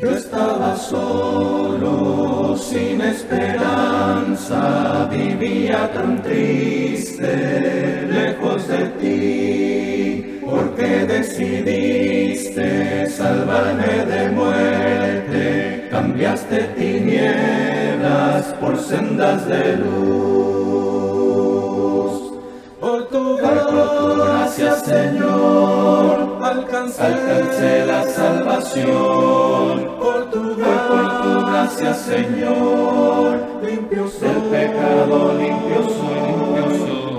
Yo estaba solo, sin esperanza, vivía tan triste, lejos de ti, porque decidiste salvarme de muerte, cambiaste tinieblas por sendas de luz. Por tu gracia, Señor, alcancé la salvación. Por tu gracia, Señor, limpio soy. Del pecado limpio soy.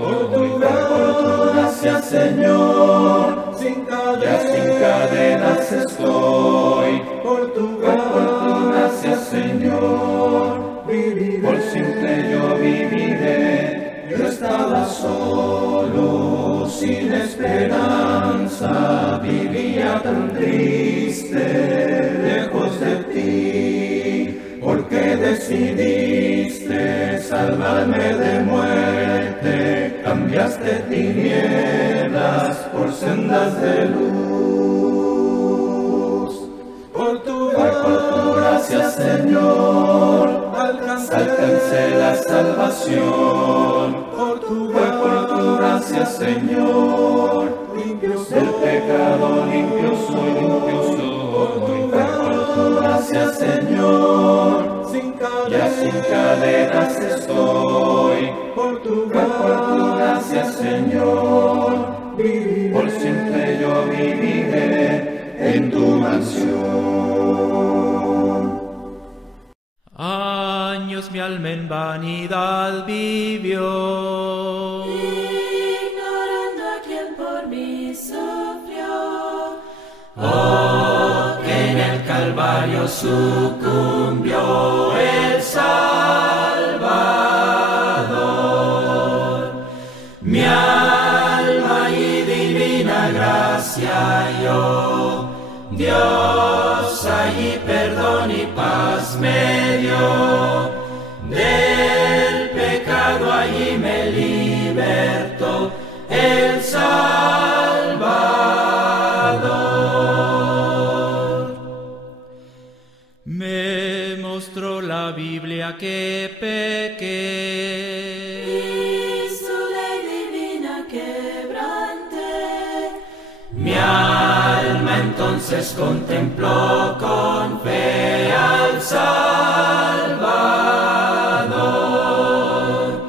Por tu gracia, Señor, sin cadenas estoy. Por tu gracia, Señor, viviré. Por siempre yo viviré. Yo estaba solo, sin esperanza, vivía tan triste, lejos de ti, porque decidiste salvarme de muerte, cambiaste tinieblas por sendas de luz. Por tu gracia, Señor, alcancé la salvación. Por tu gracia, Señor, limpio soy. Del pecado limpio soy. Por tu gracia, Señor, sin cadenas estoy. Por tu gracia, Señor, viviré. Por siempre yo viviré en tu mansión. Años mi alma en vanidad vivió, ignorando a quien por mí sufrió. Oh, que en el Calvario sucumbió el Salvador. Mi alma y divina gracia yo, Dios allí perdón y paz me dio, del pecado allí me libertó el Salvador. Me mostró la Biblia que pequé, Y su ley divina quebranté. mi alma entonces contempló con fe al Salvador.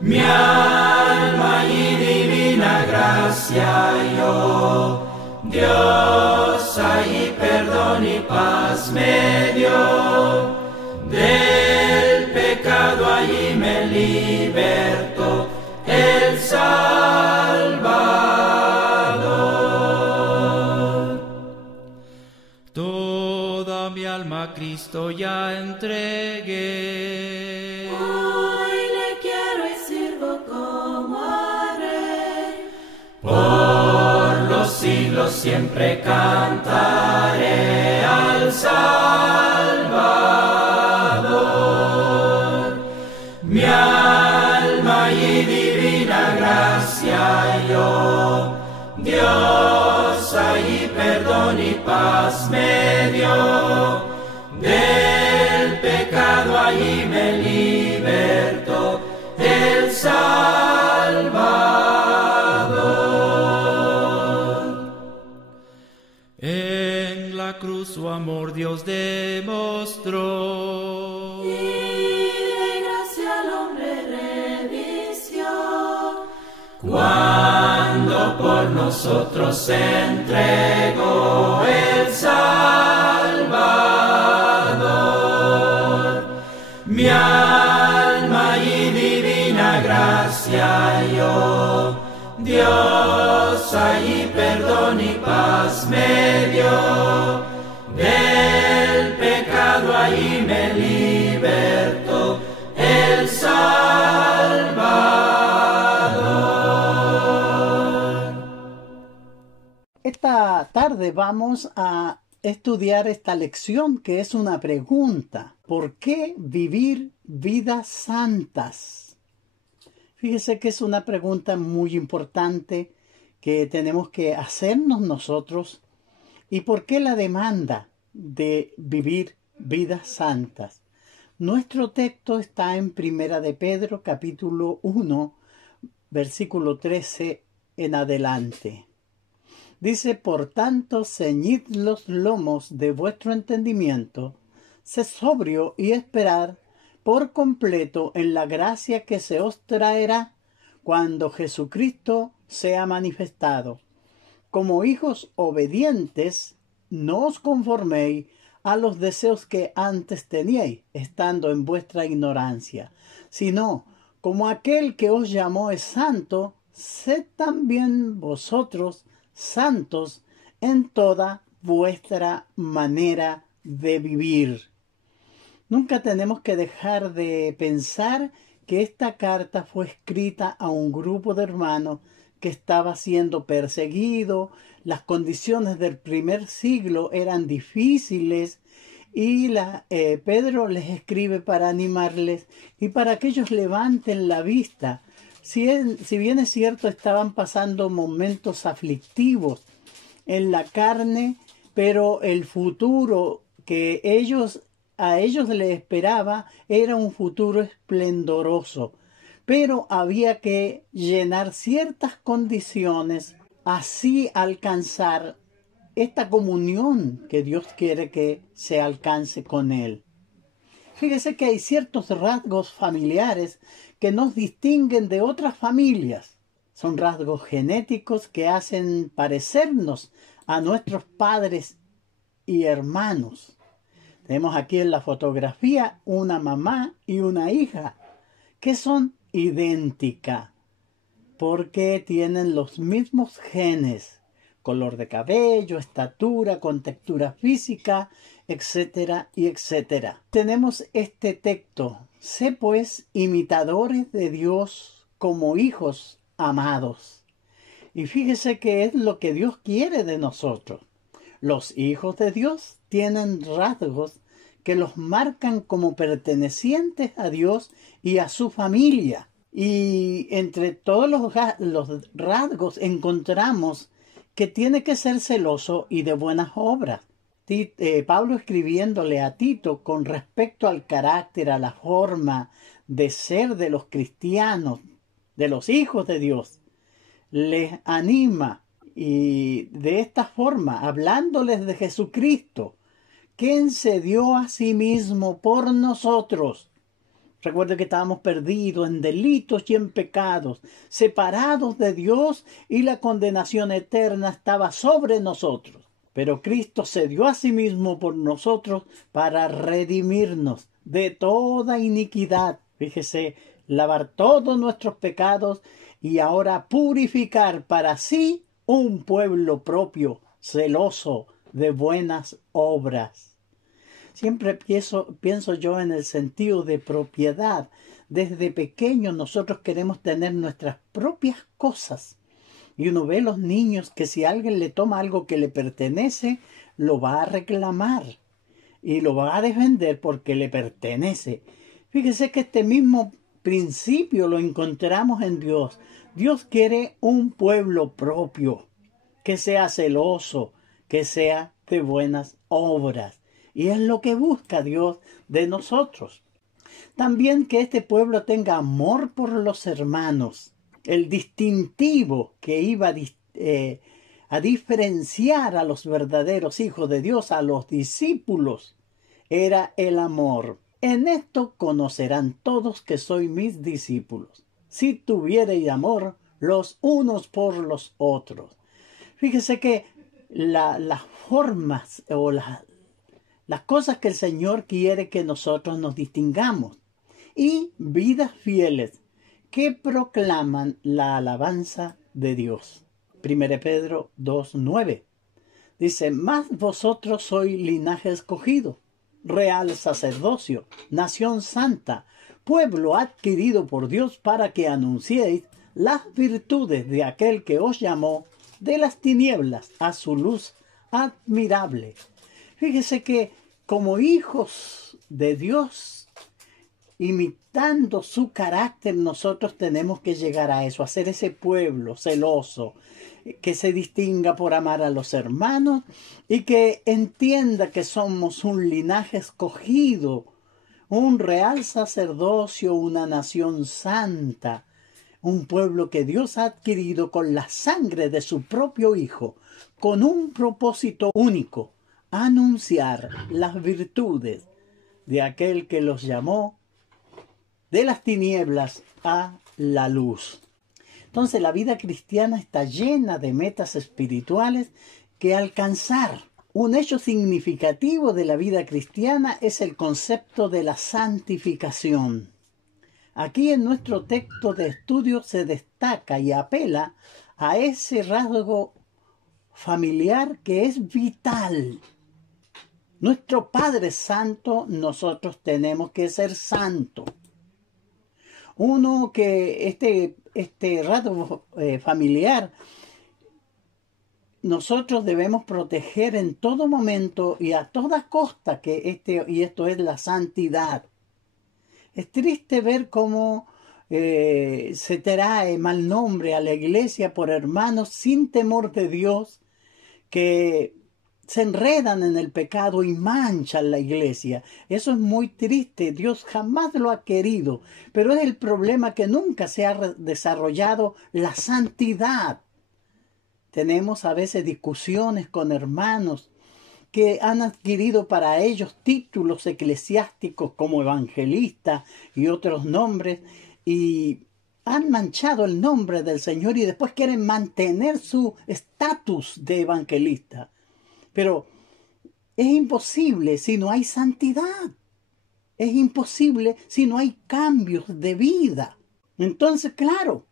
Mi alma y divina gracia yo, Dios ahí perdón y paz me dio, del pecado allí me libertó el Salvador. Toda mi alma a Cristo ya entregué, Hoy le quiero y sirvo como a Rey. por los siglos siempre cantaré al Salvador. Mi alma y divina gracia yo, Dios ahí perdón y paz me dio, del pecado allí me libertó el Salvador. En la cruz su amor Dios demostró, Y de gracia al hombre revistió. cuando por nosotros se entregó el Salvador. Mi alma y divina gracia yo, Dios allí perdón y paz me dio, del pecado allí me libertó el Salvador. Esta tarde vamos a estudiar esta lección que es una pregunta. ¿Por qué vivir vidas santas? Fíjese que es una pregunta muy importante que tenemos que hacernos nosotros. ¿Y por qué la demanda de vivir vidas santas. Nuestro texto está en Primera de Pedro, capítulo 1, versículo 13 en adelante. Dice: por tanto, ceñid los lomos de vuestro entendimiento, sed sobrio y esperad por completo en la gracia que se os traerá cuando Jesucristo sea manifestado. Como hijos obedientes, no os conforméis a los deseos que antes teníais, estando en vuestra ignorancia, sino, como aquel que os llamó es santo, sed también vosotros santos en toda vuestra manera de vivir. Nunca tenemos que dejar de pensar que esta carta fue escrita a un grupo de hermanos que estaba siendo perseguido. Las condiciones del primer siglo eran difíciles y Pedro les escribe para animarles y para que ellos levanten la vista. Si bien es cierto, estaban pasando momentos aflictivos en la carne, pero el futuro que a ellos les esperaba era un futuro esplendoroso. Pero había que llenar ciertas condiciones, así alcanzar esta comunión que Dios quiere que se alcance con Él. Fíjese que hay ciertos rasgos familiares que nos distinguen de otras familias. Son rasgos genéticos que hacen parecernos a nuestros padres y hermanos. Tenemos aquí en la fotografía una mamá y una hija que son idénticas porque tienen los mismos genes, color de cabello, estatura, contextura física, etcétera y etcétera. Tenemos este texto: sé pues imitadores de Dios como hijos amados. Y fíjese que es lo que Dios quiere de nosotros. Los hijos de Dios tienen rasgos que los marcan como pertenecientes a Dios y a su familia. Y entre todos los rasgos encontramos que tiene que ser celoso y de buenas obras. Pablo, escribiéndole a Tito con respecto al carácter, a la forma de ser de los cristianos, de los hijos de Dios, les anima y de esta forma, hablándoles de Jesucristo, quien se dio a sí mismo por nosotros. Recuerde que estábamos perdidos en delitos y en pecados, separados de Dios, y la condenación eterna estaba sobre nosotros. Pero Cristo se dio a sí mismo por nosotros para redimirnos de toda iniquidad. Fíjese, lavar todos nuestros pecados y ahora purificar para sí un pueblo propio, celoso de buenas obras. Siempre pienso yo en el sentido de propiedad. Desde pequeños nosotros queremos tener nuestras propias cosas. Y uno ve a los niños que si alguien le toma algo que le pertenece, lo va a reclamar y lo va a defender porque le pertenece. Fíjese que este mismo principio lo encontramos en Dios. Dios quiere un pueblo propio, que sea celoso, que sea de buenas obras. Y es lo que busca Dios de nosotros. También que este pueblo tenga amor por los hermanos. El distintivo que iba a diferenciar a los verdaderos hijos de Dios, a los discípulos, era el amor. En esto conocerán todos que sois mis discípulos, si tuviereis amor los unos por los otros. Fíjese que las formas o las cosas que el Señor quiere que nosotros nos distingamos, y vidas fieles que proclaman la alabanza de Dios. 1 Pedro 2:9 dice: mas vosotros sois linaje escogido, real sacerdocio, nación santa, pueblo adquirido por Dios, para que anunciéis las virtudes de aquel que os llamó de las tinieblas a su luz admirable. Fíjese que como hijos de Dios imitando su carácter, nosotros tenemos que llegar a eso, a ser ese pueblo celoso, que se distinga por amar a los hermanos y que entienda que somos un linaje escogido, un real sacerdocio, una nación santa, un pueblo que Dios ha adquirido con la sangre de su propio Hijo, con un propósito único: anunciar las virtudes de aquel que los llamó de las tinieblas a la luz. Entonces la vida cristiana está llena de metas espirituales que alcanzar. Un hecho significativo de la vida cristiana es el concepto de la santificación. Aquí en nuestro texto de estudio se destaca y apela a ese rasgo familiar que es vital. Nuestro Padre Santo, nosotros tenemos que ser santos. Uno que este rasgo familiar nosotros debemos proteger en todo momento y a toda costa, y esto es la santidad. Es triste ver cómo se trae mal nombre a la iglesia por hermanos sin temor de Dios que se enredan en el pecado y manchan la iglesia. Eso es muy triste. Dios jamás lo ha querido, pero es el problema que nunca se ha desarrollado la santidad. Tenemos a veces discusiones con hermanos que han adquirido para ellos títulos eclesiásticos como evangelista y otros nombres, y han manchado el nombre del Señor y después quieren mantener su estatus de evangelista. Pero es imposible si no hay santidad. Es imposible si no hay cambios de vida. Entonces, claro,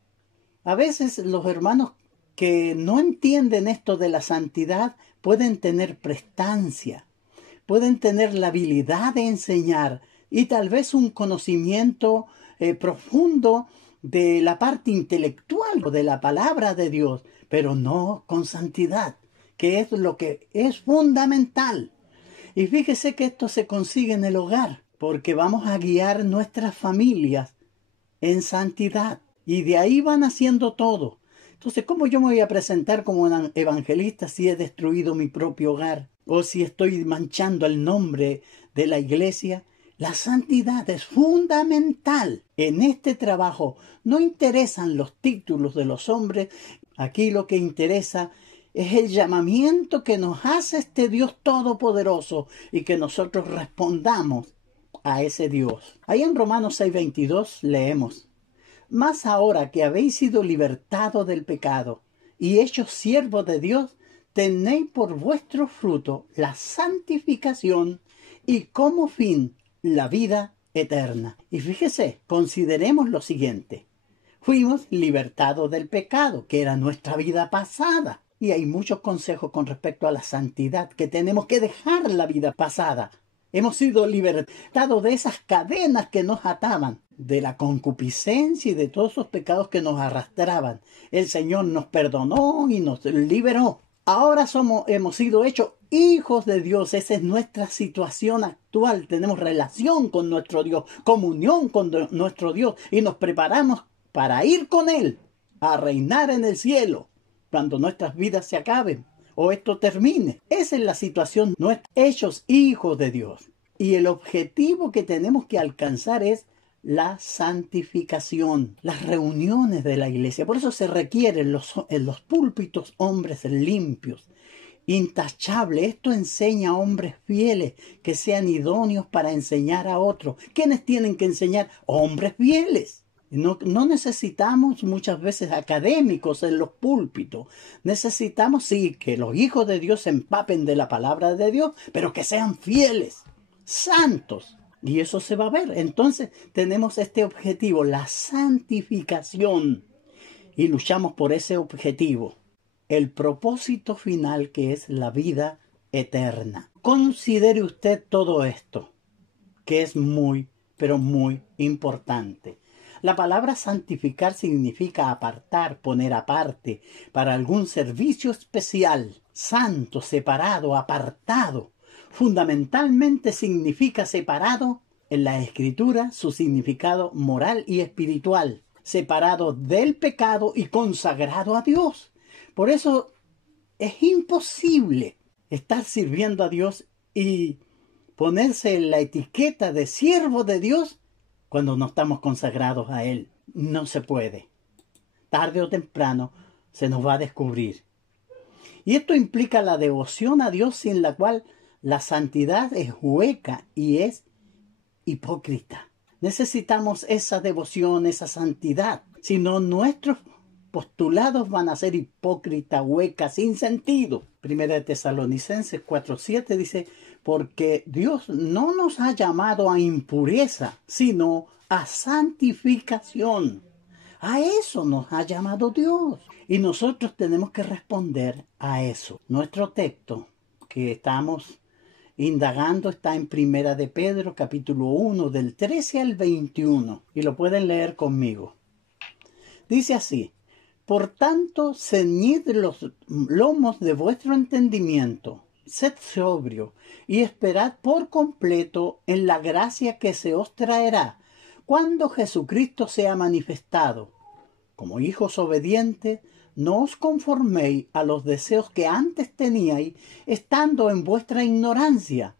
a veces los hermanos que no entienden esto de la santidad pueden tener prestancia, pueden tener la habilidad de enseñar y tal vez un conocimiento profundo de la parte intelectual o de la palabra de Dios, pero no con santidad, que es lo que es fundamental. Y fíjese que esto se consigue en el hogar, porque vamos a guiar nuestras familias en santidad, y de ahí van haciendo todo. Entonces, ¿cómo yo me voy a presentar como un evangelista si he destruido mi propio hogar? O si estoy manchando el nombre de la iglesia. La santidad es fundamental en este trabajo. No interesan los títulos de los hombres. Aquí lo que interesa es el llamamiento que nos hace este Dios todopoderoso y que nosotros respondamos a ese Dios. Ahí en Romanos 6:22 leemos: Mas ahora que habéis sido libertados del pecado y hechos siervos de Dios, tenéis por vuestro fruto la santificación y como fin la vida eterna. Y fíjese, consideremos lo siguiente. Fuimos libertados del pecado, que era nuestra vida pasada. Y hay muchos consejos con respecto a la santidad, que tenemos que dejar la vida pasada. Hemos sido libertados de esas cadenas que nos ataban, de la concupiscencia y de todos esos pecados que nos arrastraban. El Señor nos perdonó y nos liberó. Ahora hemos sido hechos hijos de Dios. Esa es nuestra situación actual. Tenemos relación con nuestro Dios, comunión con nuestro Dios, y nos preparamos para ir con Él a reinar en el cielo cuando nuestras vidas se acaben o esto termine. Esa es la situación nuestra, hechos hijos de Dios. Y el objetivo que tenemos que alcanzar es la santificación, las reuniones de la iglesia. Por eso se requieren en los púlpitos hombres limpios, intachables. Esto enseña a hombres fieles que sean idóneos para enseñar a otros. ¿Quiénes tienen que enseñar? Hombres fieles. No necesitamos muchas veces académicos en los púlpitos. Necesitamos, sí, que los hijos de Dios se empapen de la palabra de Dios, pero que sean fieles, santos. Y eso se va a ver. Entonces tenemos este objetivo, la santificación. Y luchamos por ese objetivo. El propósito final, que es la vida eterna. Considere usted todo esto, que es muy, pero muy importante. La palabra santificar significa apartar, poner aparte, para algún servicio especial, santo, separado, apartado. Fundamentalmente significa separado en la Escritura su significado moral y espiritual, separado del pecado y consagrado a Dios. Por eso es imposible estar sirviendo a Dios y ponerse en la etiqueta de siervo de Dios cuando no estamos consagrados a Él. No se puede. Tarde o temprano se nos va a descubrir. Y esto implica la devoción a Dios, sin la cual la santidad es hueca y es hipócrita. Necesitamos esa devoción, esa santidad. Si no, nuestros postulados van a ser hipócrita, hueca, sin sentido. Primera de Tesalonicenses 4:7 dice: porque Dios no nos ha llamado a impureza, sino a santificación. A eso nos ha llamado Dios. Y nosotros tenemos que responder a eso. Nuestro texto que estamos indagando está en Primera de Pedro, capítulo 1, del 13 al 21. Y lo pueden leer conmigo. Dice así: por tanto, ceñid los lomos de vuestro entendimiento, sed sobrio y esperad por completo en la gracia que se os traerá cuando Jesucristo sea manifestado. Como hijos obedientes, no os conforméis a los deseos que antes teníais, estando en vuestra ignorancia,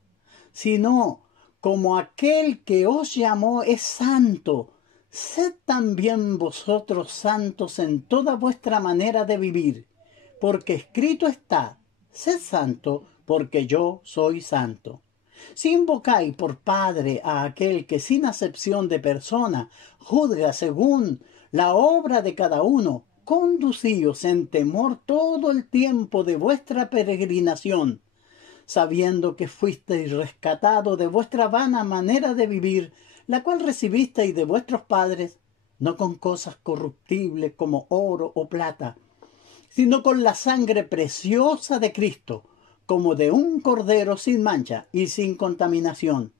sino como aquel que os llamó es santo, sed también vosotros santos en toda vuestra manera de vivir, porque escrito está: sed santo, porque yo soy santo. Si invocáis por Padre a aquel que sin acepción de persona juzga según la obra de cada uno, conducíos en temor todo el tiempo de vuestra peregrinación, sabiendo que fuisteis rescatados de vuestra vana manera de vivir, la cual recibisteis de vuestros padres, no con cosas corruptibles como oro o plata, sino con la sangre preciosa de Cristo, como de un cordero sin mancha y sin contaminación,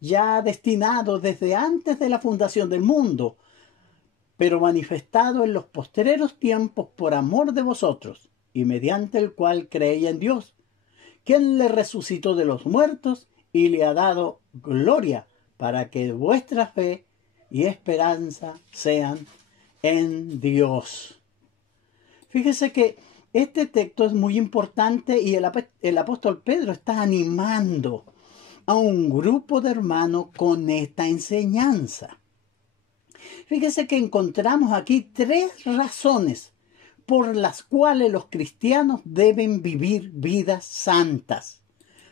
ya destinado desde antes de la fundación del mundo, pero manifestado en los postreros tiempos por amor de vosotros, y mediante el cual creéis en Dios, quien le resucitó de los muertos y le ha dado gloria, para que vuestra fe y esperanza sean en Dios. Fíjese que este texto es muy importante y el apóstol Pedro está animando a un grupo de hermanos con esta enseñanza. Fíjese que encontramos aquí 3 razones por las cuales los cristianos deben vivir vidas santas.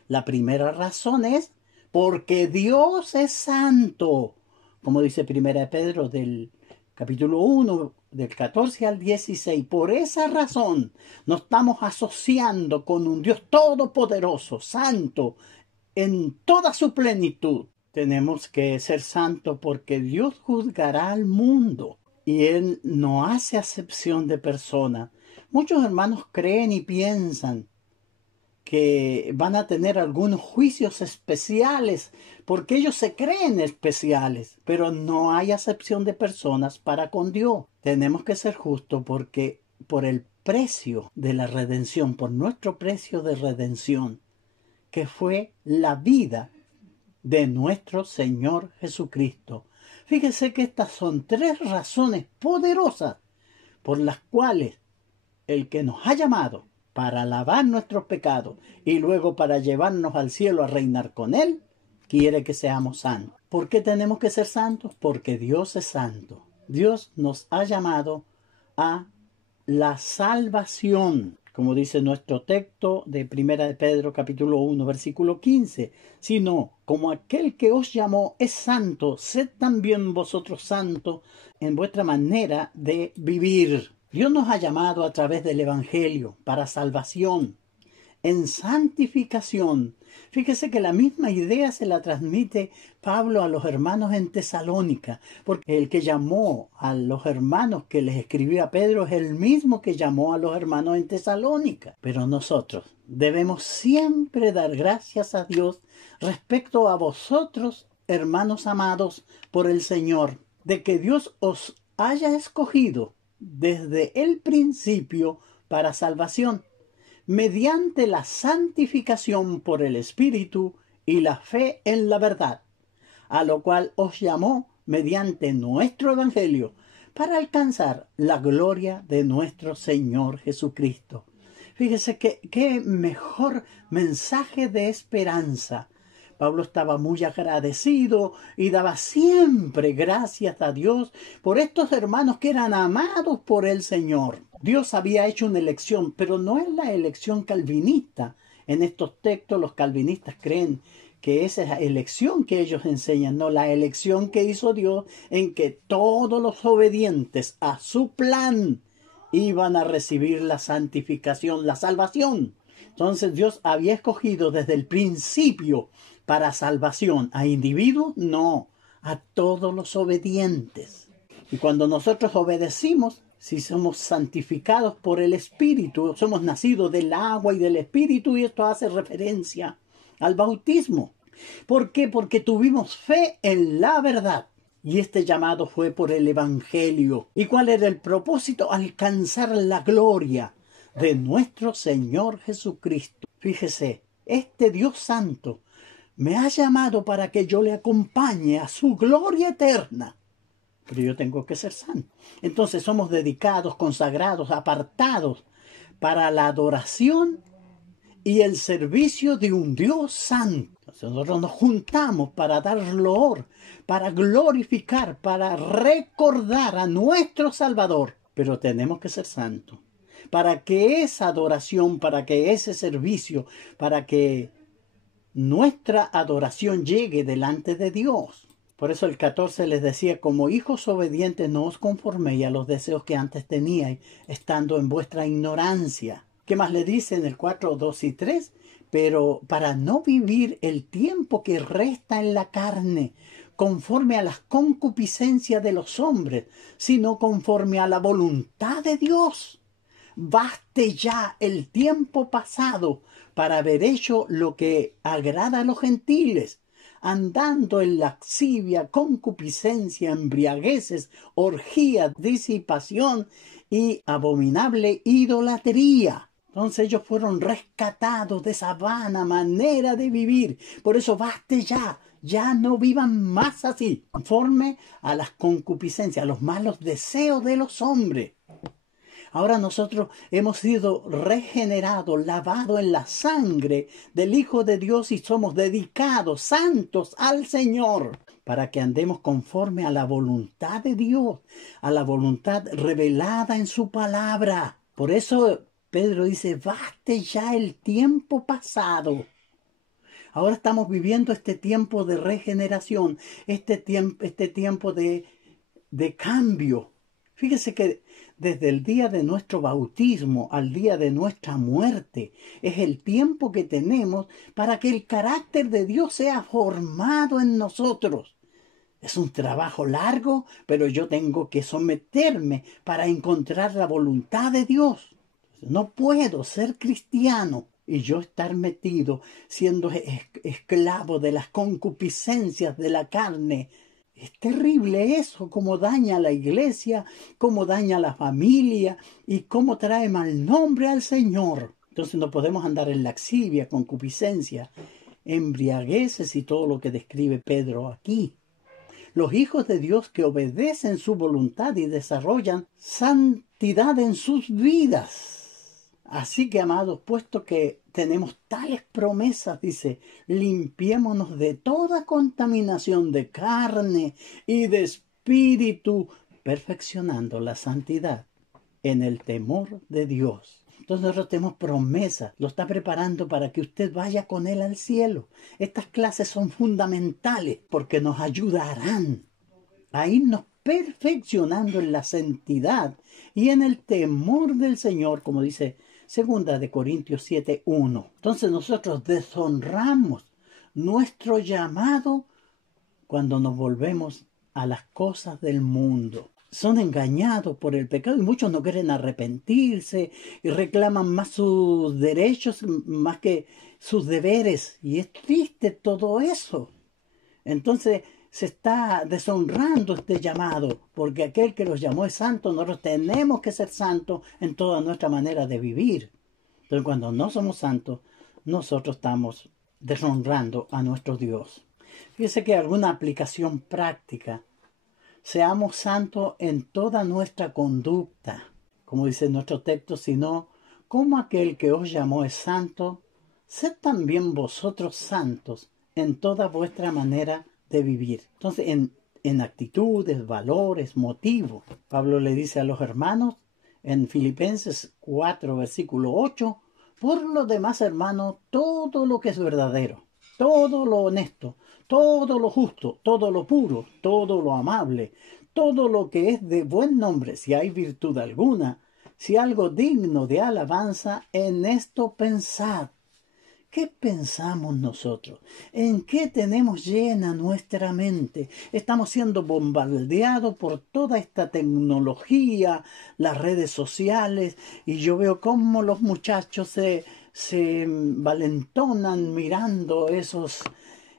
La primera razón es porque Dios es santo, como dice Primera de Pedro del capítulo 1, del 14 al 16. Por esa razón nos estamos asociando con un Dios todopoderoso, santo, en toda su plenitud. Tenemos que ser santos porque Dios juzgará al mundo y Él no hace acepción de personas. Muchos hermanos creen y piensan que van a tener algunos juicios especiales porque ellos se creen especiales, pero no hay acepción de personas para con Dios. Tenemos que ser justos porque por el precio de la redención, por nuestro precio de redención, que fue la vida de nuestro Señor Jesucristo. Fíjese que estas son 3 razones poderosas por las cuales el que nos ha llamado para lavar nuestros pecados y luego para llevarnos al cielo a reinar con Él, quiere que seamos santos. ¿Por qué tenemos que ser santos? Porque Dios es santo. Dios nos ha llamado a la salvación, como dice nuestro texto de Primera de Pedro capítulo 1 versículo 15, sino como aquel que os llamó es santo, sed también vosotros santos en vuestra manera de vivir. Dios nos ha llamado a través del Evangelio para salvación, en santificación. Fíjese que la misma idea se la transmite Pablo a los hermanos en Tesalónica, porque el que llamó a los hermanos que les escribió a Pedro es el mismo que llamó a los hermanos en Tesalónica. Pero nosotros debemos siempre dar gracias a Dios respecto a vosotros, hermanos amados por el Señor, de que Dios os haya escogido desde el principio para salvación, mediante la santificación por el Espíritu y la fe en la verdad, a lo cual os llamó mediante nuestro Evangelio, para alcanzar la gloria de nuestro Señor Jesucristo. Fíjese qué mejor mensaje de esperanza. Pablo estaba muy agradecido y daba siempre gracias a Dios por estos hermanos que eran amados por el Señor. Dios había hecho una elección, pero no es la elección calvinista. En estos textos los calvinistas creen que esa es la elección que ellos enseñan, no la elección que hizo Dios en que todos los obedientes a su plan iban a recibir la santificación, la salvación. Entonces Dios había escogido desde el principio para salvación a individuos, no, a todos los obedientes. Y cuando nosotros obedecimos, si somos santificados por el Espíritu, somos nacidos del agua y del Espíritu, y esto hace referencia al bautismo. ¿Por qué? Porque tuvimos fe en la verdad. Y este llamado fue por el Evangelio. ¿Y cuál era el propósito? Alcanzar la gloria de nuestro Señor Jesucristo. Fíjese, este Dios Santo me ha llamado para que yo le acompañe a su gloria eterna. Pero yo tengo que ser santo. Entonces somos dedicados, consagrados, apartados para la adoración y el servicio de un Dios santo. Entonces nosotros nos juntamos para dar loor, para glorificar, para recordar a nuestro Salvador. Pero tenemos que ser santos. Para que esa adoración, para que ese servicio, para que nuestra adoración llegue delante de Dios. Por eso el 14 les decía, como hijos obedientes no os conforméis a los deseos que antes teníais, estando en vuestra ignorancia. ¿Qué más le dice en el 4, 2 y 3? Pero para no vivir el tiempo que resta en la carne, conforme a las concupiscencias de los hombres, sino conforme a la voluntad de Dios. Baste ya el tiempo pasado para haber hecho lo que agrada a los gentiles, andando en lascivia, concupiscencia, embriagueces, orgía, disipación y abominable idolatría. Entonces ellos fueron rescatados de esa vana manera de vivir. Por eso baste ya. Ya no vivan más así, conforme a las concupiscencias, a los malos deseos de los hombres. Ahora nosotros hemos sido regenerados, lavados en la sangre del Hijo de Dios y somos dedicados, santos al Señor, para que andemos conforme a la voluntad de Dios, a la voluntad revelada en su palabra. Por eso Pedro dice, baste ya el tiempo pasado. Ahora estamos viviendo este tiempo de regeneración, este tiempo de cambio. Fíjese que desde el día de nuestro bautismo al día de nuestra muerte es el tiempo que tenemos para que el carácter de Dios sea formado en nosotros. Es un trabajo largo, pero yo tengo que someterme para encontrar la voluntad de Dios. No puedo ser cristiano y yo estar metido siendo esclavo de las concupiscencias de la carne. Es terrible eso, cómo daña a la iglesia, cómo daña a la familia y cómo trae mal nombre al Señor. Entonces no podemos andar en lascivia, concupiscencia, embriagueces y todo lo que describe Pedro aquí. Los hijos de Dios que obedecen su voluntad y desarrollan santidad en sus vidas. Así que, amados, puesto que tenemos tales promesas, dice, limpiémonos de toda contaminación de carne y de espíritu, perfeccionando la santidad en el temor de Dios. Entonces nosotros tenemos promesas, lo está preparando para que usted vaya con Él al cielo. Estas clases son fundamentales porque nos ayudarán a irnos perfeccionando en la santidad y en el temor del Señor, como dice 2 Corintios 7:1. Entonces nosotros deshonramos nuestro llamado cuando nos volvemos a las cosas del mundo. Son engañados por el pecado y muchos no quieren arrepentirse y reclaman más sus derechos más que sus deberes. Y es triste todo eso. Entonces se está deshonrando este llamado, porque aquel que los llamó es santo. Nosotros tenemos que ser santos en toda nuestra manera de vivir. Entonces cuando no somos santos, nosotros estamos deshonrando a nuestro Dios. Fíjese que alguna aplicación práctica. Seamos santos en toda nuestra conducta. Como dice nuestro texto, sino como aquel que os llamó es santo, sed también vosotros santos en toda vuestra manera de vivir. Entonces, en actitudes, valores, motivos. Pablo le dice a los hermanos en Filipenses 4, versículo 8, por lo demás, hermanos, todo lo que es verdadero, todo lo honesto, todo lo justo, todo lo puro, todo lo amable, todo lo que es de buen nombre, si hay virtud alguna, si algo digno de alabanza, en esto pensad. ¿Qué pensamos nosotros? ¿En qué tenemos llena nuestra mente? Estamos siendo bombardeados por toda esta tecnología, las redes sociales, y yo veo cómo los muchachos se valentonan mirando esos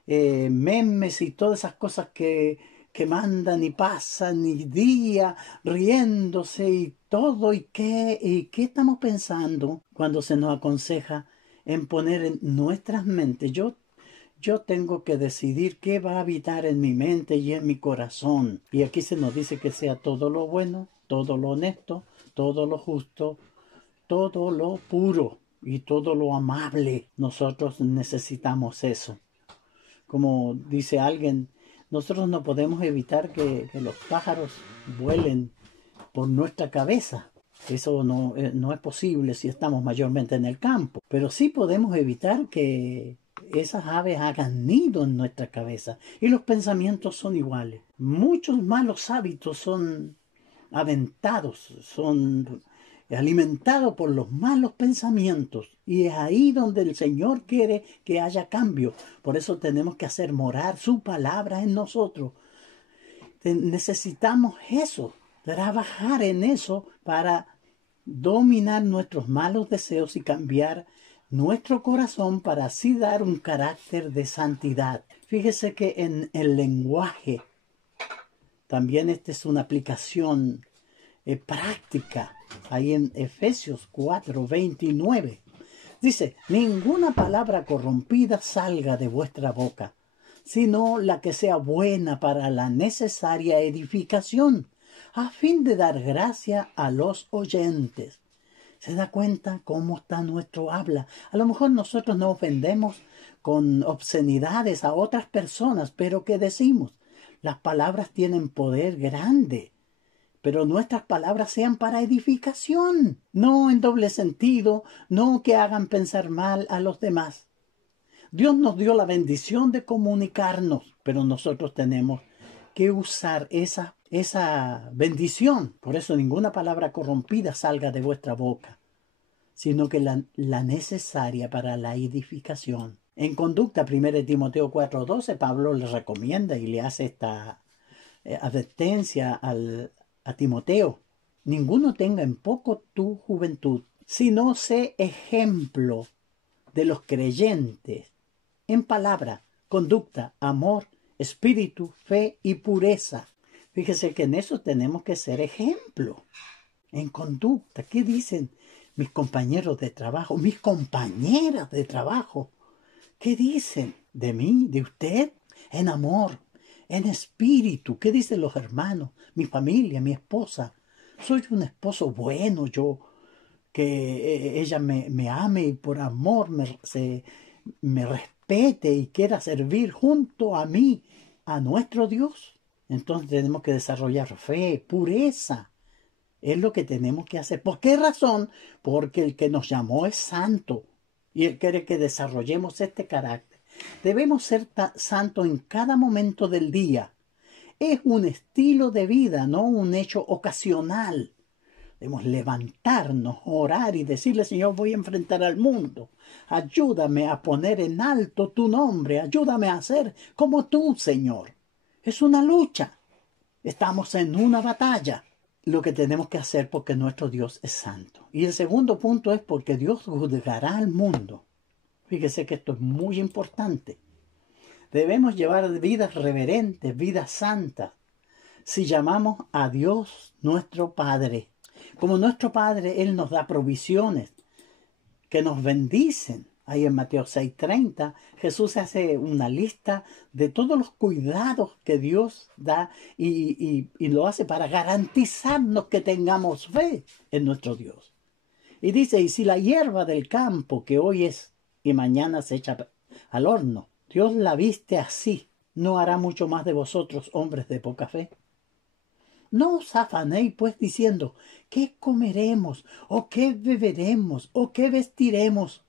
memes y todas esas cosas que mandan y pasan y día riéndose y todo. ¿Y qué estamos pensando cuando se nos aconseja en poner en nuestras mentes? Yo tengo que decidir qué va a habitar en mi mente y en mi corazón. Y aquí se nos dice que sea todo lo bueno, todo lo honesto, todo lo justo, todo lo puro y todo lo amable. Nosotros necesitamos eso. Como dice alguien, nosotros no podemos evitar que los pájaros vuelen por nuestra cabeza. Eso no es posible si estamos mayormente en el campo. Pero sí podemos evitar que esas aves hagan nido en nuestra cabeza. Y los pensamientos son iguales. Muchos malos hábitos son aventados, son alimentados por los malos pensamientos. Y es ahí donde el Señor quiere que haya cambio. Por eso tenemos que hacer morar su palabra en nosotros. Necesitamos eso, trabajar en eso para dominar nuestros malos deseos y cambiar nuestro corazón para así dar un carácter de santidad. Fíjese que en el lenguaje, también esta es una aplicación práctica. Ahí en Efesios 4, 29. Dice, ninguna palabra corrompida salga de vuestra boca, sino la que sea buena para la necesaria edificación, a fin de dar gracia a los oyentes. ¿Se da cuenta cómo está nuestro habla? A lo mejor nosotros no ofendemos con obscenidades a otras personas, pero ¿qué decimos? Las palabras tienen poder grande, pero nuestras palabras sean para edificación, no en doble sentido, no que hagan pensar mal a los demás. Dios nos dio la bendición de comunicarnos, pero nosotros tenemos que usar esa bendición. Por eso ninguna palabra corrompida salga de vuestra boca, sino que la necesaria para la edificación. En conducta, 1 Timoteo 4:12, Pablo le recomienda y le hace esta advertencia a Timoteo. Ninguno tenga en poco tu juventud, sino sé ejemplo de los creyentes en palabra, conducta, amor, espíritu, fe y pureza. Fíjese que en eso tenemos que ser ejemplo. En conducta, ¿qué dicen mis compañeros de trabajo, mis compañeras de trabajo? ¿Qué dicen de mí, de usted? En amor, en espíritu. ¿Qué dicen los hermanos, mi familia, mi esposa? Soy un esposo bueno, que ella me ame y por amor me respete y quiera servir junto a mí, a nuestro Dios. Entonces tenemos que desarrollar fe, pureza. Es lo que tenemos que hacer. ¿Por qué razón? Porque el que nos llamó es santo y Él quiere que desarrollemos este carácter. Debemos ser santos en cada momento del día. Es un estilo de vida, no un hecho ocasional. Debemos levantarnos, orar y decirle, Señor, voy a enfrentar al mundo. Ayúdame a poner en alto tu nombre. Ayúdame a ser como tú, Señor. Es una lucha. Estamos en una batalla. Lo que tenemos que hacer porque nuestro Dios es santo. Y el segundo punto es porque Dios juzgará al mundo. Fíjese que esto es muy importante. Debemos llevar vidas reverentes, vidas santas, si llamamos a Dios nuestro Padre. Como nuestro Padre, Él nos da provisiones que nos bendicen. Ahí en Mateo 6:30, Jesús hace una lista de todos los cuidados que Dios da y lo hace para garantizarnos que tengamos fe en nuestro Dios. Y dice, y si la hierba del campo que hoy es y mañana se echa al horno, Dios la viste así, ¿no hará mucho más de vosotros, hombres de poca fe? No os afanéis pues diciendo, ¿qué comeremos? ¿O qué beberemos? ¿O qué vestiremos?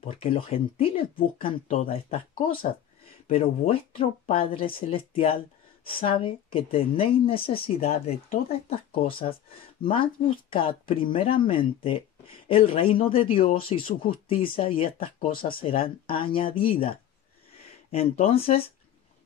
Porque los gentiles buscan todas estas cosas, pero vuestro Padre Celestial sabe que tenéis necesidad de todas estas cosas, mas buscad primeramente el reino de Dios y su justicia, y estas cosas serán añadidas. Entonces,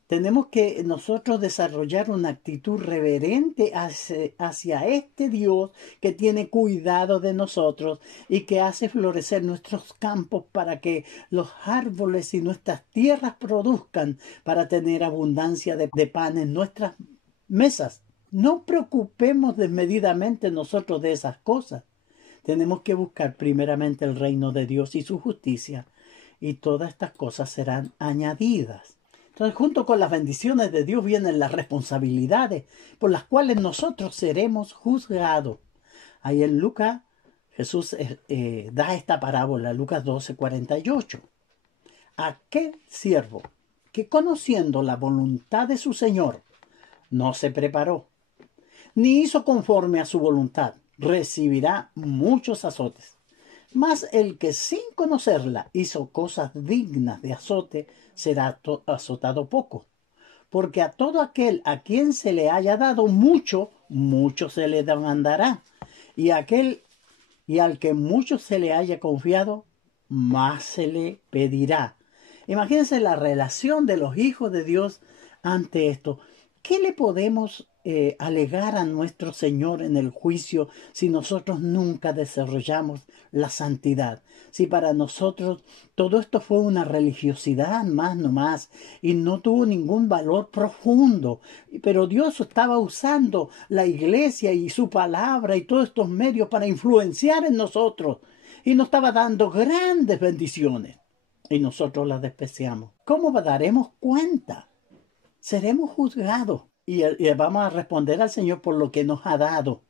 tenemos que nosotros desarrollar una actitud reverente hacia este Dios que tiene cuidado de nosotros y que hace florecer nuestros campos para que los árboles y nuestras tierras produzcan para tener abundancia de pan en nuestras mesas. No preocupemos desmedidamente nosotros de esas cosas. Tenemos que buscar primeramente el reino de Dios y su justicia, y todas estas cosas serán añadidas. Entonces, junto con las bendiciones de Dios vienen las responsabilidades por las cuales nosotros seremos juzgados. Ahí en Lucas, Jesús da esta parábola, Lucas 12:48. Aquel siervo que, conociendo la voluntad de su Señor, no se preparó, ni hizo conforme a su voluntad, recibirá muchos azotes. Mas el que sin conocerla hizo cosas dignas de azote, será azotado poco. Porque a todo aquel a quien se le haya dado mucho, mucho se le demandará. Y al que mucho se le haya confiado, más se le pedirá. Imagínense la relación de los hijos de Dios ante esto. ¿Qué le podemos alegar a nuestro Señor en el juicio si nosotros nunca desarrollamos la santidad? Si para nosotros todo esto fue una religiosidad más no más y no tuvo ningún valor profundo, pero Dios estaba usando la iglesia y su palabra y todos estos medios para influenciar en nosotros y nos estaba dando grandes bendiciones y nosotros las despreciamos. ¿Cómo daremos cuenta? Seremos juzgados y vamos a responder al Señor por lo que nos ha dado.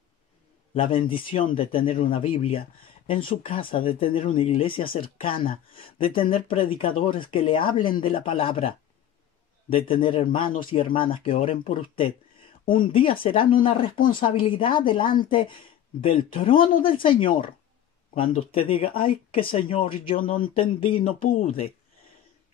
La bendición de tener una Biblia en su casa, de tener una iglesia cercana, de tener predicadores que le hablen de la palabra, de tener hermanos y hermanas que oren por usted. Un día serán una responsabilidad delante del trono del Señor. Cuando usted diga, ay, que Señor, yo no entendí, no pude.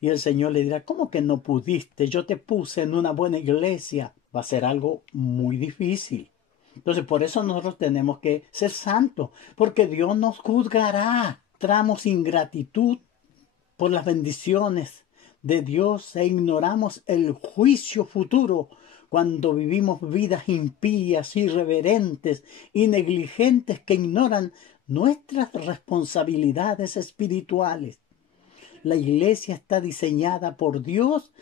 Y el Señor le dirá, ¿cómo que no pudiste? Yo te puse en una buena iglesia. Va a ser algo muy difícil. Entonces, por eso nosotros tenemos que ser santos, porque Dios nos juzgará. Tramos ingratitud por las bendiciones de Dios e ignoramos el juicio futuro cuando vivimos vidas impías, irreverentes y negligentes que ignoran nuestras responsabilidades espirituales. La iglesia está diseñada por Dios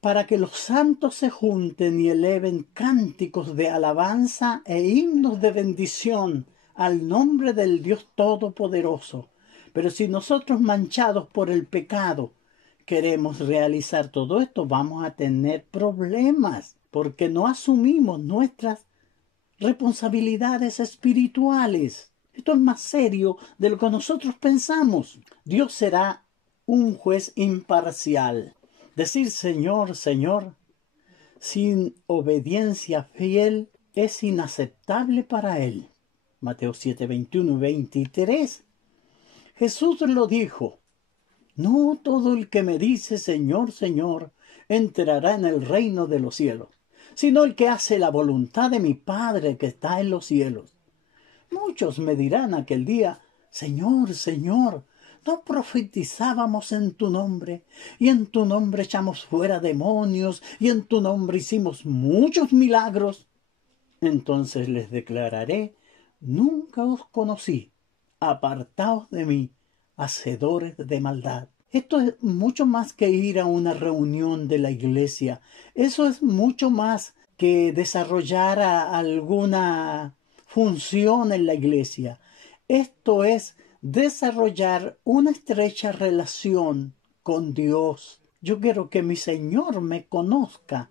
para que los santos se junten y eleven cánticos de alabanza e himnos de bendición al nombre del Dios Todopoderoso. Pero si nosotros, manchados por el pecado, queremos realizar todo esto, vamos a tener problemas, porque no asumimos nuestras responsabilidades espirituales. Esto es más serio de lo que nosotros pensamos. Dios será un juez imparcial. Decir Señor, Señor, sin obediencia fiel es inaceptable para Él. Mateo 7, 21 y 23. Jesús lo dijo, no todo el que me dice Señor, Señor, entrará en el reino de los cielos, sino el que hace la voluntad de mi Padre que está en los cielos. Muchos me dirán aquel día, Señor, Señor, ¿no profetizábamos en tu nombre? Y en tu nombre echamos fuera demonios, y en tu nombre hicimos muchos milagros. Entonces les declararé, nunca os conocí, apartaos de mí, hacedores de maldad. Esto es mucho más que ir a una reunión de la iglesia. Eso es mucho más que desarrollar alguna función en la iglesia. Esto es desarrollar una estrecha relación con Dios. Yo quiero que mi Señor me conozca,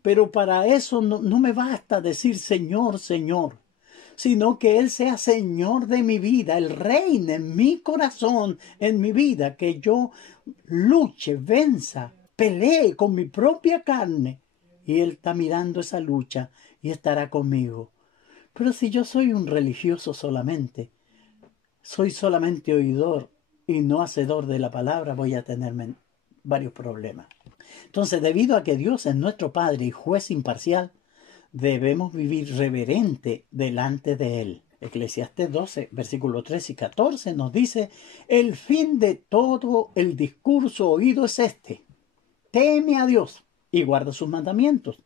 pero para eso no me basta decir Señor, Señor, sino que Él sea Señor de mi vida, Él reine en mi corazón, en mi vida, que yo luche, venza, pelee con mi propia carne, y Él está mirando esa lucha y estará conmigo. Pero si yo soy un religioso solamente, soy solamente oidor y no hacedor de la palabra, voy a tener varios problemas. Entonces, debido a que Dios es nuestro Padre y juez imparcial, debemos vivir reverente delante de Él. Eclesiastés 12, versículos 13 y 14 nos dice: el fin de todo el discurso oído es este: teme a Dios y guarda sus mandamientos,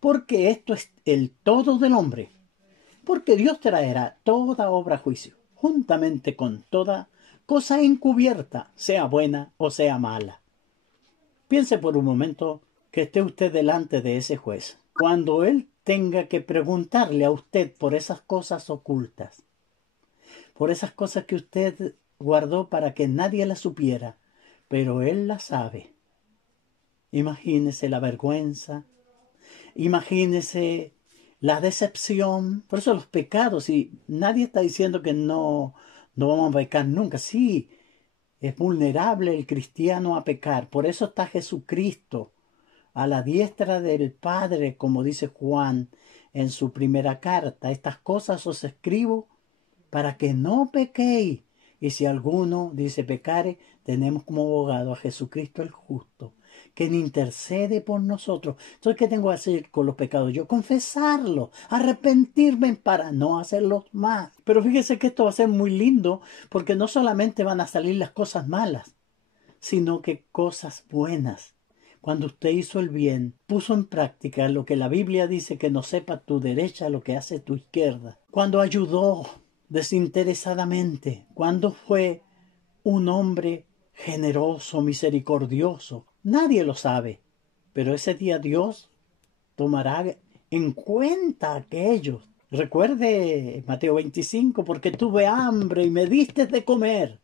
porque esto es el todo del hombre. Porque Dios traerá toda obra a juicio, juntamente con toda cosa encubierta, sea buena o sea mala. Piense por un momento que esté usted delante de ese juez. Cuando él tenga que preguntarle a usted por esas cosas ocultas, por esas cosas que usted guardó para que nadie las supiera, pero él las sabe. Imagínese la vergüenza, imagínese la decepción. Por eso los pecados, y nadie está diciendo que no vamos a pecar nunca. Sí, es vulnerable el cristiano a pecar. Por eso está Jesucristo a la diestra del Padre, como dice Juan en su primera carta. Estas cosas os escribo para que no pequéis. Y si alguno dice pecare, tenemos como abogado a Jesucristo el justo, quien intercede por nosotros. Entonces, ¿qué tengo que hacer con los pecados? Yo confesarlos, arrepentirme para no hacerlos más. Pero fíjese que esto va a ser muy lindo, porque no solamente van a salir las cosas malas, sino que cosas buenas. Cuando usted hizo el bien, puso en práctica lo que la Biblia dice, que no sepa tu derecha lo que hace tu izquierda. Cuando ayudó desinteresadamente, cuando fue un hombre generoso, misericordioso. Nadie lo sabe, pero ese día Dios tomará en cuenta a aquellos. Recuerde Mateo 25, porque tuve hambre y me diste de comer.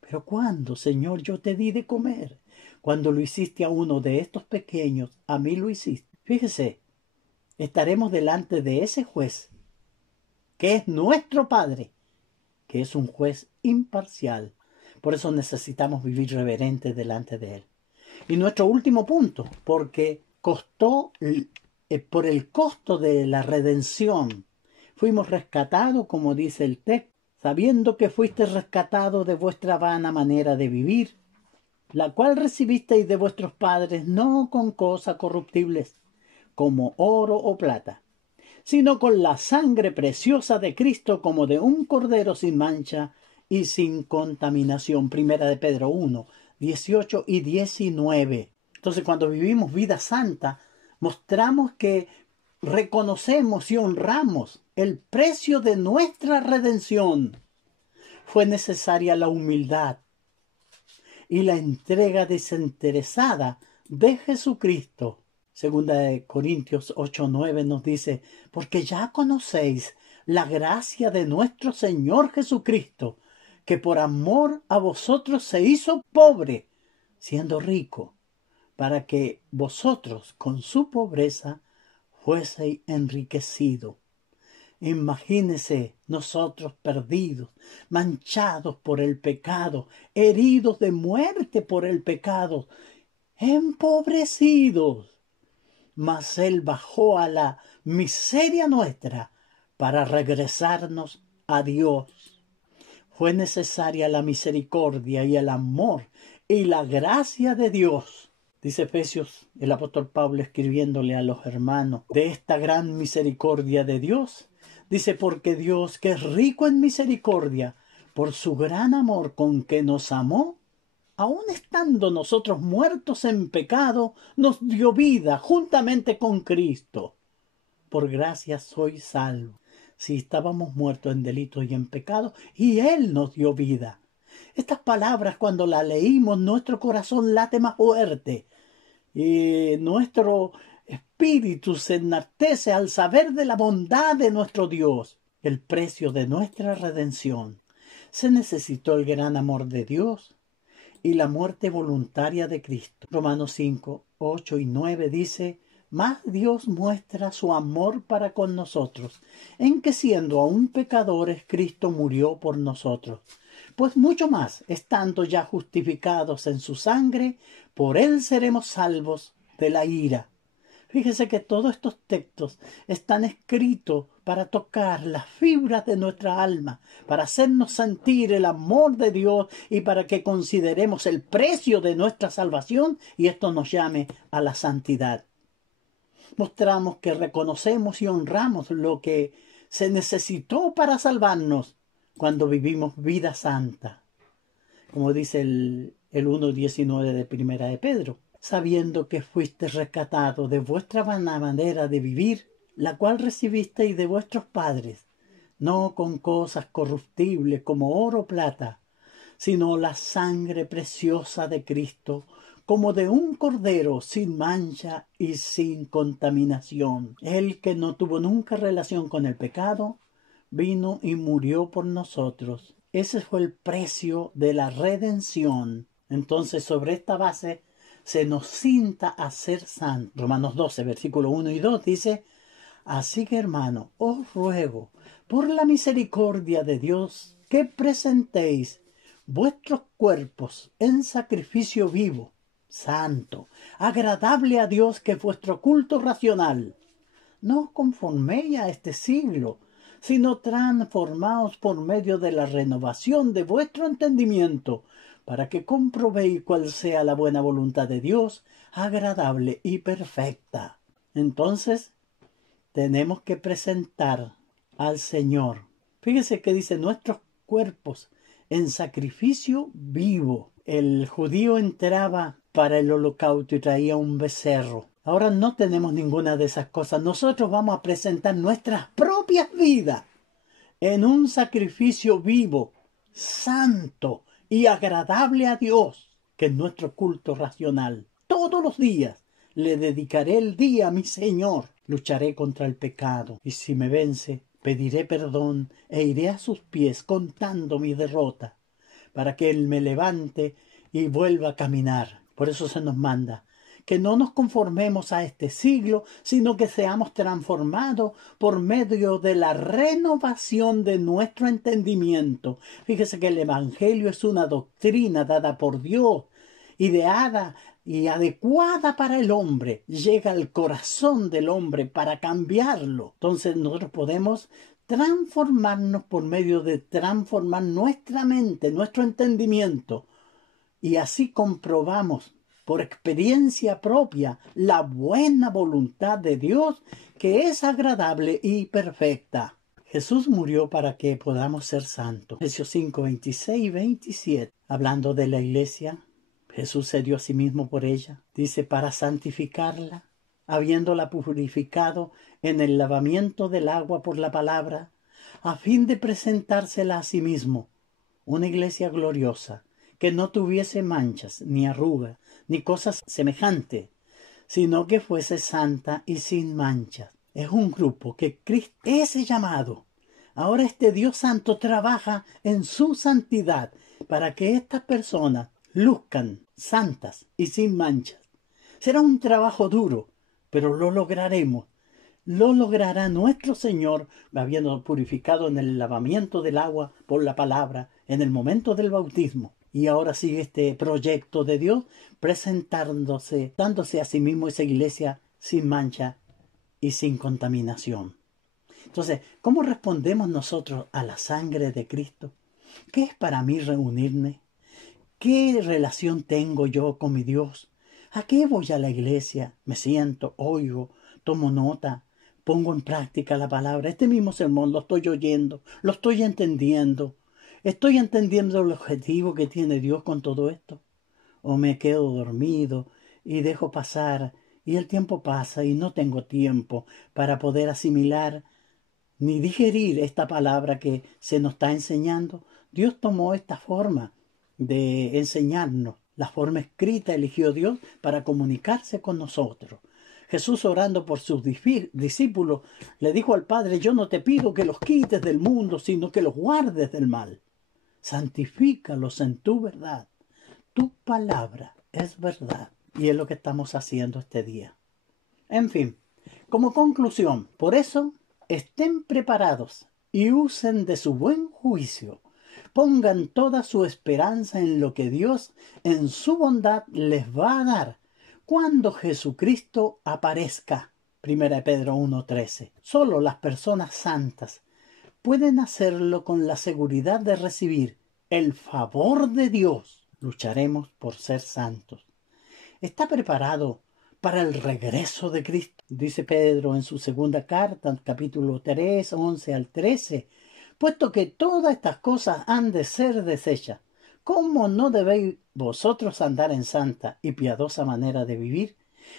Pero ¿cuándo, Señor, yo te di de comer? Cuando lo hiciste a uno de estos pequeños, a mí lo hiciste. Fíjese, estaremos delante de ese juez, que es nuestro Padre, que es un juez imparcial. Por eso necesitamos vivir reverentes delante de Él. Y nuestro último punto, porque por el costo de la redención, fuimos rescatados, como dice el texto, sabiendo que fuiste rescatados de vuestra vana manera de vivir, la cual recibisteis de vuestros padres, no con cosas corruptibles, como oro o plata, sino con la sangre preciosa de Cristo, como de un cordero sin mancha y sin contaminación. Primera de Pedro 1, 18 y 19. Entonces, cuando vivimos vida santa, mostramos que reconocemos y honramos el precio de nuestra redención. Fue necesaria la humildad y la entrega desinteresada de Jesucristo. Segunda de Corintios 8:9 nos dice: porque ya conocéis la gracia de nuestro Señor Jesucristo, que por amor a vosotros se hizo pobre, siendo rico, para que vosotros con su pobreza fueseis enriquecidos. Imagínese nosotros perdidos, manchados por el pecado, heridos de muerte por el pecado, empobrecidos. Mas Él bajó a la miseria nuestra para regresarnos a Dios. Fue necesaria la misericordia y el amor y la gracia de Dios. Dice Efesios, el apóstol Pablo escribiéndole a los hermanos de esta gran misericordia de Dios. Dice: porque Dios, que es rico en misericordia, por su gran amor con que nos amó, aun estando nosotros muertos en pecado, nos dio vida juntamente con Cristo. Por gracia sois salvos. Si estábamos muertos en delitos y en pecado, y Él nos dio vida. Estas palabras, cuando las leímos, nuestro corazón late más fuerte. Y nuestro espíritu se enaltece al saber de la bondad de nuestro Dios, el precio de nuestra redención. se necesitó el gran amor de Dios y la muerte voluntaria de Cristo. Romanos 5, 8 y 9 dice: mas Dios muestra su amor para con nosotros, en que siendo aún pecadores, Cristo murió por nosotros. Pues mucho más, estando ya justificados en su sangre, por él seremos salvos de la ira. Fíjese que todos estos textos están escritos para tocar las fibras de nuestra alma, para hacernos sentir el amor de Dios y para que consideremos el precio de nuestra salvación y esto nos llame a la santidad. Mostramos que reconocemos y honramos lo que se necesitó para salvarnos cuando vivimos vida santa. Como dice el 1.19 de Primera de Pedro. Sabiendo que fuisteis rescatados de vuestra vana manera de vivir, la cual recibisteis de vuestros padres, no con cosas corruptibles como oro o plata, sino la sangre preciosa de Cristo, como de un cordero sin mancha y sin contaminación. Él que no tuvo nunca relación con el pecado, vino y murió por nosotros. Ese fue el precio de la redención. Entonces, sobre esta base, se nos cinta a ser santos. Romanos 12, versículo 1 y 2 dice: así que, hermano, os ruego, por la misericordia de Dios, que presentéis vuestros cuerpos en sacrificio vivo, santo, agradable a Dios, que es vuestro culto racional. No os conforméis a este siglo, sino transformaos por medio de la renovación de vuestro entendimiento, para que comprobéis cuál sea la buena voluntad de Dios, agradable y perfecta. Entonces, tenemos que presentar al Señor. Fíjese que dice nuestros cuerpos en sacrificio vivo. El judío entraba para el holocausto y traía un becerro. Ahora no tenemos ninguna de esas cosas. Nosotros vamos a presentar nuestras propias vidas en un sacrificio vivo, santo y agradable a Dios, que es nuestro culto racional. Todos los días le dedicaré el día a mi Señor. Lucharé contra el pecado, y si me vence, pediré perdón e iré a sus pies contando mi derrota, para que Él me levante y vuelva a caminar. Por eso se nos manda que no nos conformemos a este siglo, sino que seamos transformados por medio de la renovación de nuestro entendimiento. Fíjese que el Evangelio es una doctrina dada por Dios, ideada y adecuada para el hombre. Llega al corazón del hombre para cambiarlo. Entonces nosotros podemos transformarnos por medio de transformar nuestra mente, nuestro entendimiento. Y así comprobamos por experiencia propia la buena voluntad de Dios, que es agradable y perfecta. Jesús murió para que podamos ser santos. Efesios 5, 26 y 27. Hablando de la iglesia, Jesús se dio a sí mismo por ella. Dice, para santificarla, habiéndola purificado en el lavamiento del agua por la palabra, a fin de presentársela a sí mismo, una iglesia gloriosa, que no tuviese manchas, ni arrugas, ni cosas semejantes, sino que fuese santa y sin manchas. Es un grupo que Cristo, ese llamado. Ahora este Dios santo trabaja en su santidad para que estas personas luzcan santas y sin manchas. Será un trabajo duro, pero lo lograremos. Lo logrará nuestro Señor, habiendo purificado en el lavamiento del agua por la palabra, en el momento del bautismo. Y ahora sigue este proyecto de Dios, presentándose, dándose a sí mismo esa iglesia sin mancha y sin contaminación. Entonces, ¿cómo respondemos nosotros a la sangre de Cristo? ¿Qué es para mí reunirme? ¿Qué relación tengo yo con mi Dios? ¿A qué voy a la iglesia? Me siento, oigo, tomo nota, pongo en práctica la palabra. Este mismo sermón lo estoy oyendo, lo estoy entendiendo. ¿Estoy entendiendo el objetivo que tiene Dios con todo esto? ¿O me quedo dormido y dejo pasar y el tiempo pasa y no tengo tiempo para poder asimilar ni digerir esta palabra que se nos está enseñando? Dios tomó esta forma de enseñarnos. La forma escrita eligió Dios para comunicarse con nosotros. Jesús, orando por sus discípulos, le dijo al Padre, yo no te pido que los quites del mundo, sino que los guardes del mal. Santifícalos en tu verdad. Tu palabra es verdad. Y es lo que estamos haciendo este día. En fin, como conclusión, por eso, estén preparados y usen de su buen juicio. Pongan toda su esperanza en lo que Dios, en su bondad, les va a dar cuando Jesucristo aparezca. 1 Pedro 1:13. Solo las personas santas pueden hacerlo con la seguridad de recibir el favor de Dios. Lucharemos por ser santos. ¿Está preparado para el regreso de Cristo? Dice Pedro en su segunda carta, capítulo 3, 11 al 13. Puesto que todas estas cosas han de ser deshechas, ¿cómo no debéis vosotros andar en santa y piadosa manera de vivir,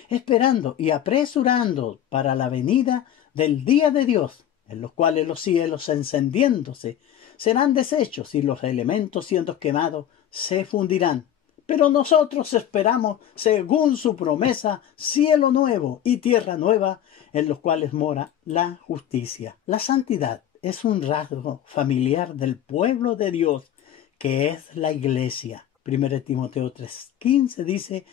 esperando y apresurando para la venida del día de Dios, en los cuales los cielos encendiéndose serán deshechos y los elementos siendo quemados se fundirán? Pero nosotros esperamos, según su promesa, cielo nuevo y tierra nueva, en los cuales mora la justicia. La santidad es un rasgo familiar del pueblo de Dios, que es la iglesia. 1 Timoteo 3:15 dice: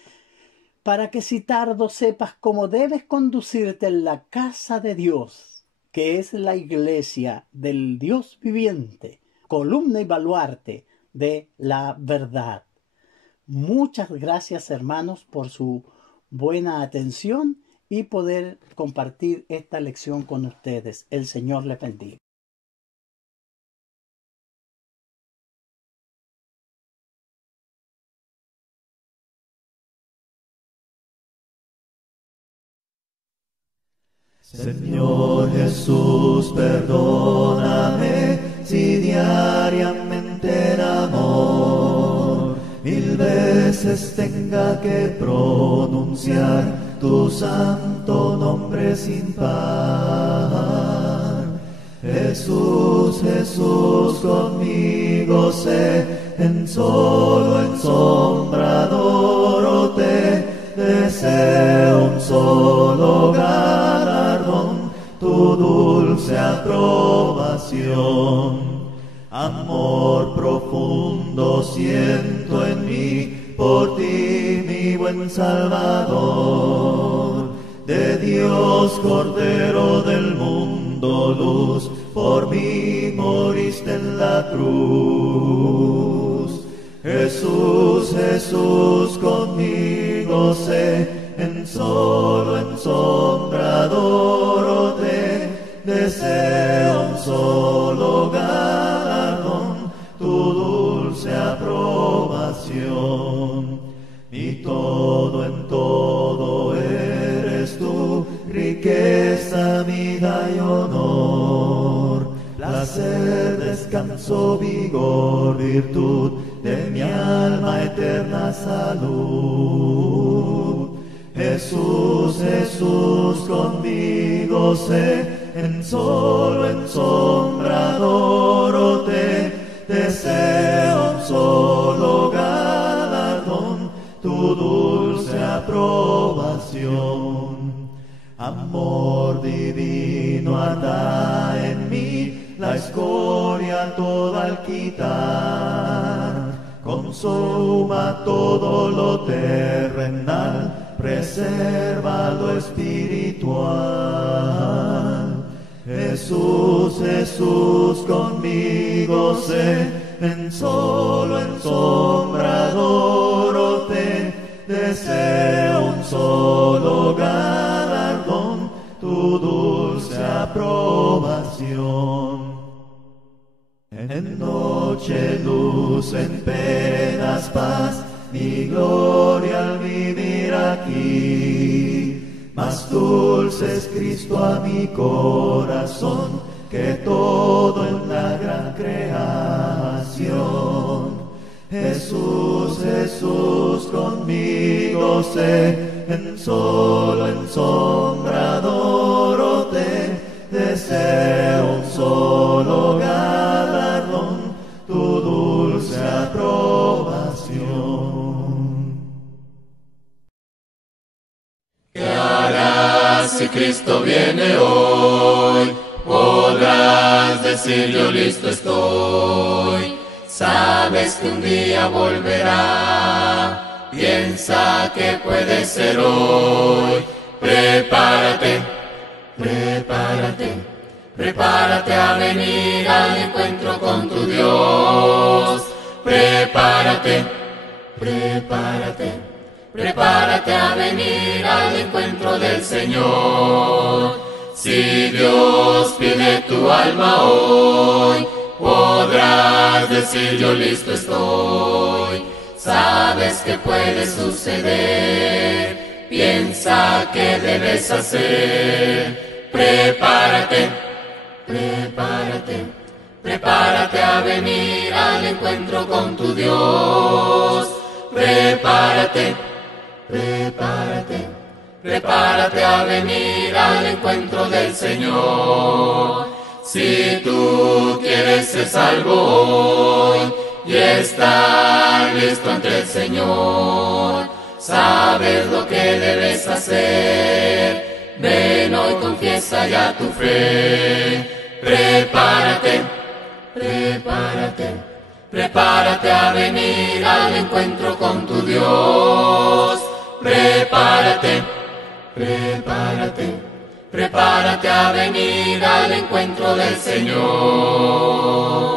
para que si tardo sepas cómo debes conducirte en la casa de Dios, que es la iglesia del Dios viviente, columna y baluarte de la verdad. Muchas gracias, hermanos, por su buena atención y poder compartir esta lección con ustedes. El Señor les bendiga. Señor Jesús, perdóname si diariamente en amor 1000 veces tenga que pronunciar tu santo nombre sin par. Jesús, Jesús, conmigo sé, en solo, en sombra adórote, deseo un solo galardón, tu dulce aprobación. Amor profundo siento en mí por ti, mi buen Salvador. De Dios, Cordero del mundo, luz, por mí moriste en la cruz. Jesús, Jesús, conmigo sé, en solo, en sombra adórote, deseo un solo galardón, tu dulce aprobación. Mi todo en todo eres tú, riqueza, vida y honor, placer, descanso, vigor, virtud de mi alma, eterna salud. Jesús, Jesús, conmigo sé, en solo, en sombra adórote, deseo un solo galardón, tu dulce aprobación. Amor divino anda en mí, la escoria toda al quitar, consuma todo lo terrenal, preserva lo espiritual. Jesús, Jesús, conmigo sé, en solo, en sombra adórote, deseo un solo galardón, tu dulce aprobación. En noche luz, en penas paz, mi gloria al vivir aquí. Más dulce es Cristo a mi corazón que todo en la gran creación. Jesús, Jesús, conmigo sé, en solo, en sombra adórote, deseo un solo galardón, tu dulce aprobación. ¿Qué harás si Cristo viene hoy? Podrás decir yo listo estoy. sabes que un día volverá. Piensa que puede ser hoy. Prepárate, prepárate, prepárate a venir al encuentro con tu Dios. Prepárate, prepárate, prepárate a venir al encuentro del Señor. Si Dios pide tu alma hoy, podrás decir yo listo estoy. Sabes que puede suceder, piensa que debes hacer. Prepárate, prepárate, prepárate a venir al encuentro con tu Dios. Prepárate, prepárate, prepárate a venir al encuentro del Señor. Si tú quieres ser salvo hoy y estar listo ante el Señor, sabes lo que debes hacer. Ven hoy, confiesa ya tu fe. Prepárate, prepárate, prepárate a venir al encuentro con tu Dios. Prepárate, prepárate, prepárate a venir al encuentro del Señor.